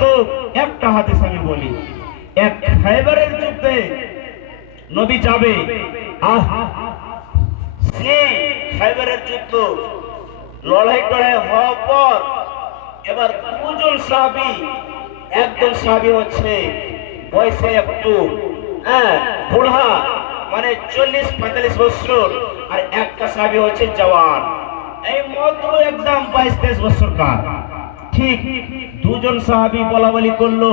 তো একটা হাদিস আমি বলি, এক খায়বারের যুদ্ধে নবী যাবে, সেই খায়বারের যুদ্ধ লড়াই হওয়ার পর এবার দুজন সাহাবী, একজন সাহাবী হচ্ছে বয়সে একটু বুড়া, মানে 40-45 বছর, আর একটা সাহাবী হচ্ছে জওয়ান, এই মাত্র একদম 22-23 বছর কার। ঠিক দুজন সাহাবী বলা বলি করলো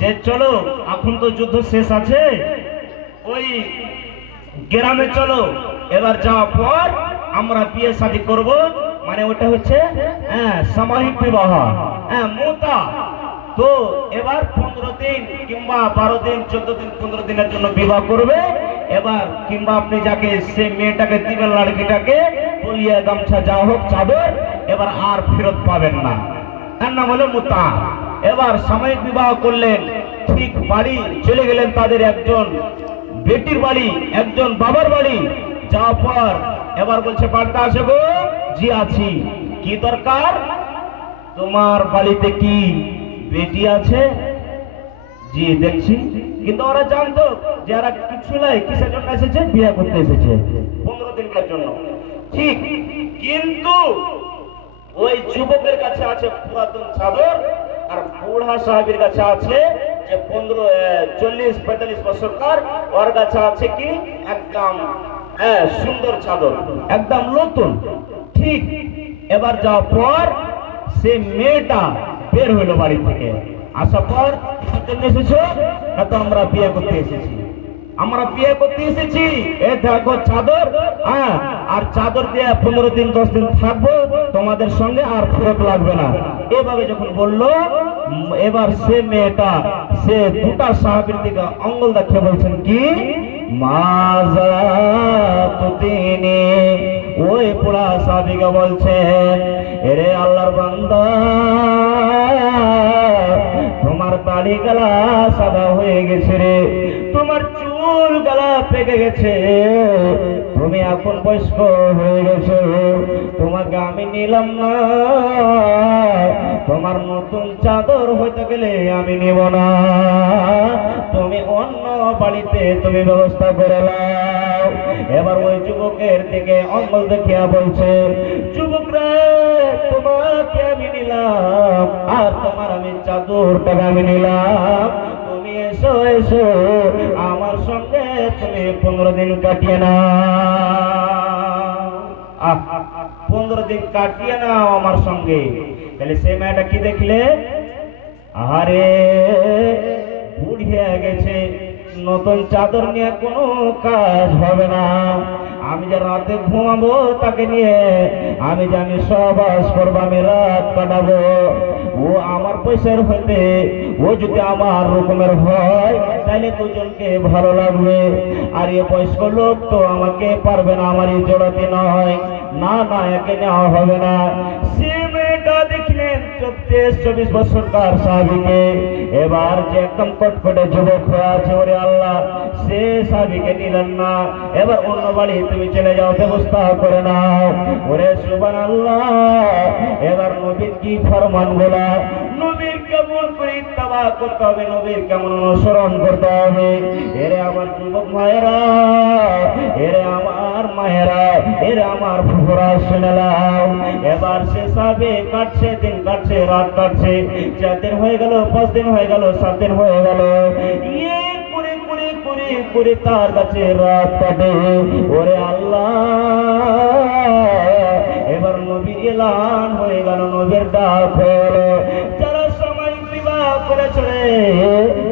যে চলো এখন তো যুদ্ধ শেষ আছে, ওই গ্রামে চলো, এবার যাওয়ার পর আমরা বিয়ে শাদী করব, মানে ওটা হচ্ছে সাময়িক বিবাহ, মোতা। তো এবার 15 দিন কিংবা 12 দিন 14 দিন 15 দিনের জন্য বিবাহ করবে। এবার কিংবা আপনি যাকে সে মেয়েটাকে দিবেন, লড়কিটাকে বলিয়া গামছা যা হোক চাদর, এবার আর ফেরত পাবেন না, তার নাম হলো মোতা। এবার সাময়িক বিবাহ করলেন, ঠিক বাড়ি চলে গেলেন তাদের একজন বেটির বাড়ি, একজন বাবার বাড়ি। যাওয়ার পর এবার বলছে বাড়িতে আসে গো, জি আছি, কি দরকার, তোমার বাড়িতে কি বেটি আছে? জি দেখছি। কিন্তু ওরা জানতো যে এরা কিছু নাই, কিসের জন্য এসেছে, বিয়ে করতে এসেছে 15 দিনের জন্য। ঠিক, কিন্তু ওই যুবকের কাছে আছে পুরাতন চাদর, আর বুড়া সাহেবের কাছে আছে যে 40-45 বছরকার, ওর কাছে আছে কি একদম সুন্দর চাদর, একদম নতুন। ঠিক, এবার যাওয়ার পর সে মেয়েটা বের হইলো বাড়ি থেকে। আসার পর এসেছো, তো আমরা বিয়ে করতে এসেছি, আমরা বিয়ে করতে এসেছি, এ দেখো চাদর, আর চাদর দিয়ে 15 দিন 10 দিন থাকবো তোমাদের সঙ্গে, আর ফেরত লাগবে না। এভাবে যখন বললো, এবার সে মেয়েটা সে দুটা সাহাবীর দিকে আঙ্গুল দেখিয়ে বলছেন কি, মাজা তুতিনি, ওই পুরা সাহাবীকে বলছেন, এরে আল্লাহর বান্দা, তোমার দাড়ি গালা সাদা হয়ে গেছে রে, তোমার চুল গালা পেকে গেছে, তুমি এখন বয়স্ক হয়ে গেছো, তোমাকে আমি নিলাম না, তোমার নতুন চাদর হইতে গেলে আমি নিব না, তুমি অন্য বাড়িতে তুমি ব্যবস্থা করে নাও। এবার ওই যুবকের দিকে আঙ্গুল দেখিয়া বলছে, যুবকরা তোমাকে আমি নিলাম, আর তোমার আমি চাদরটাকে আমি নিলাম, তুমি এসো এসো আমার সঙ্গে, তুমি 15 দিন কাটিয়ে নাও, 15 দিন কাটিয়ে নাও আমার সঙ্গে। তাহলে সে মেয়েটা কি দেখলে, আরে বুড়ি হয়ে গেছে, নতুন চাদর নিয়ে কোনো কাজ হবে না, আমি যে রাতে ঘুমাবো তাকে নিয়ে, আমি যে আমি সবাস করবো, আমি রাত কাটাবো, ও আমার পয়সার হইতে, ও যদি আমার রকমের হয় তাহলে দুজনকে ভালো লাগবে, আর এ বয়স্ক লোক তো আমাকে পারবে না, আমারই জোড়াতে নয়, না না একে নেওয়া হবে না। সে মেয়েটা দেখলেন 24 বছরকার সাহাবীকে, এবার যে একদম কটকটে যুবক হয়ে আছে, ওরে আল্লাহ, সে সাহাবীকে নিলেন না, এবার অন্য বাড়ি তুমি চলে যাও, ব্যবস্থা করে নাও। ওরে সুবহানাল্লাহ, এবার নবীর কি ফরমান বলা, নবীর কেমন করে ইত্তেবা করতে হবে, নবীর কেমন অনুসরণ করতে হবে। এরে আমার যুবক মায়েরা, এরে আমার মায়েরা, এরে আমার ফুফুরা, শুনে নাও। এবার সে সাবে কাটছে, দিন কাটছে, রাত কাটছে, 4 দিন হয়ে গেল, 5 দিন হয়ে গেল, 7 দিন হয়ে গেল, করে তার কাছে রাত কাটে। ওরে আল্লাহ, এবার নবীর এলান হয়ে গেল, নবীর ডাক হয়ে গেল, যারা সময় বিবাহ করে চলে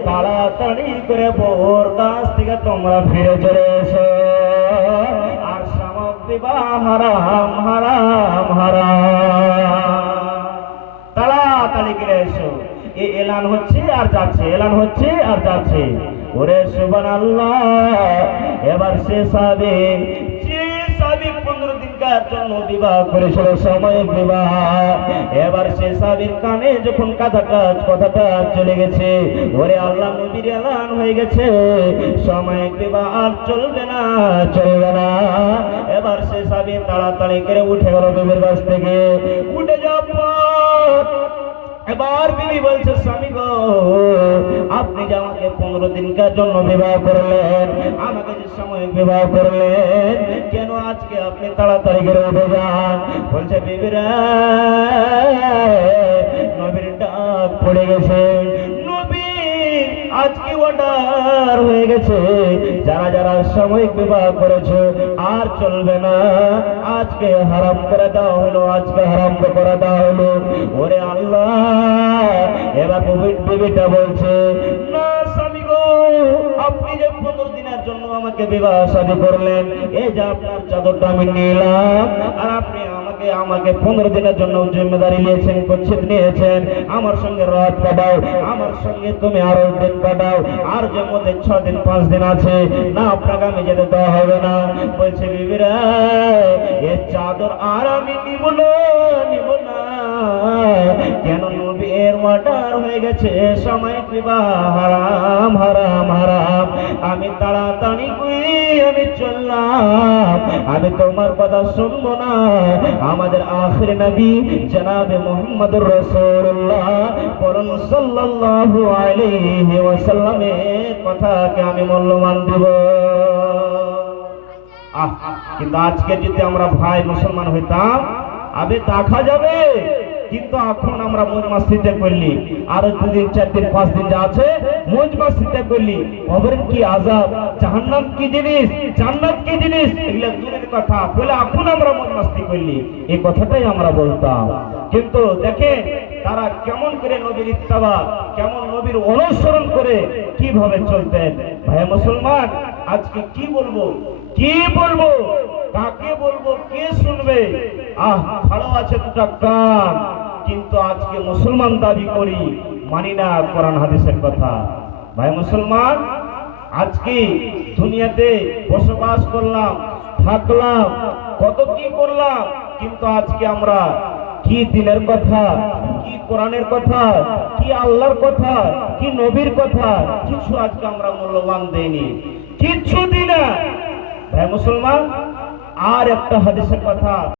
তাড়াতাড়ি করে বোর কাছ থেকে তোমরা ফিরে চলে এসো, আর সামক বিবাহ হারাম হারাম হারাম, তাড়াতাড়ি করে এসো। এই এলান হচ্ছে আর যাচ্ছে, এলান হচ্ছে আর যাচ্ছে। ওরে সুবহানাল্লাহ, এবার সে সাহাবী, যে সাহাবী 15 দিনকার জন্য বিবাহ করেছিল, সাময়িক বিবাহ, এবার সে সাহাবীর কানে যখন কথাটা চলে গেছে, ওরে আল্লাহ, নবীর এলান হয়ে গেছে, সাময়িক বিবাহ আর চলবে না, চলবে না। এবার সে সাহাবী তাড়াতাড়ি করে উঠে গেল নবীর কাছ থেকে। উঠে যাওয়ার পর এবার বিবি বলছে, স্বামী গো, যে আমাকে 15 দিনকার জন্য বিবাহ করলেন, আমাকে যে সাময়িক বিবাহ করলেন, কেন আজকে আপনি তাড়াতাড়ি করে উঠে যান? বলছে বিবিরা, নবীর ডাক পড়ে গেছে, নবীর আজকে অর্ডার হয়ে গেছে, যারা যারা সাময়িক বিবাহ করেছে আর চলবে না, আজকে হারাম করে দেওয়া হলো, আজকে হারাম করে দেওয়া হলো। ওরে আল্লাহ, এবার বিবিটা বলছে, না স্বামী গো, আপনি যে 15 দিনের জন্য আমাকে বিবাহ শাদী করলেন, এই যে আপনার চাদরটা আমি নিলাম, আর আপনি আমাকে 15 দিনের জন্য জিম্মেদারি নিয়েছেন, কুচ্ছিত নিয়েছেন, আমার সঙ্গে রাত কাটাও, আমার সঙ্গে তুমি আরো দিন কাটাও, আর যে মধ্যে 6 দিন 5 দিন আছে, না আপনাকে আমি যেতে দেওয়া হবে না। বলছে বিবিরা, এ চাদর আর আমি নিব না, নিব না। কেন? নবীর অর্ডার হয়ে গেছে, সাময়িক বিবাহ হারাম, হারাম, হারাম। আমি তাড়াতাড়ি করে আমি চললাম, আমি তোমার কথা শুনবো না। আমাদের আখির নবী জনাবে মুহাম্মদুর রাসূলুল্লাহ বলেন সাল্লাল্লাহু আলাইহি ওয়াসাল্লামের কথাকে আমি মূল্যমান দেব। কিন্তু আজকে যদি আমরা ভাই মুসলমান হইতাম, আবে দেখা যাবে, কিন্তু এখন আমরা মজ মসজিদে করলি, আর 2 দিন 4 দিন 5 দিন যা আছে মজ মসজিদে করলি, কবরের কি আযাব, জাহান্নাম কি জিনিস, জান্নাত কি জিনিস, এগুলা দূরের কথা, বলে এখন আমরা মজ মস্তি করলি, এই কথাটাই আমরা বলতাম। কিন্তু দেখেন তারা কেমন করে নবীর ইত্তেবা, কেমন নবীর অনুসরণ করে কিভাবে চলতেন। ভাই মুসলমান, আজকে কি বলবো, কি বলবো, কাকে বলবো, কে শুনবে? ভালো আছে দুটা কান, কিন্তু আজকে মুসলমান দাবি করি, মানি না কোরআন হাদিসের কথা। ভাই মুসলমান, আজকে দুনিয়াতে বসবাস করলাম, থাকলাম, কত কি করলাম, কিন্তু আজকে আমরা কি দিনের কথা, কি কোরআনের কথা, কি আল্লাহর কথা, কি নবীর কথা, কিছু আজকে আমরা মূল্যবান দেইনি, কিচ্ছু দিই না। ভাই মুসলমান, আর একটা হাদিসের কথা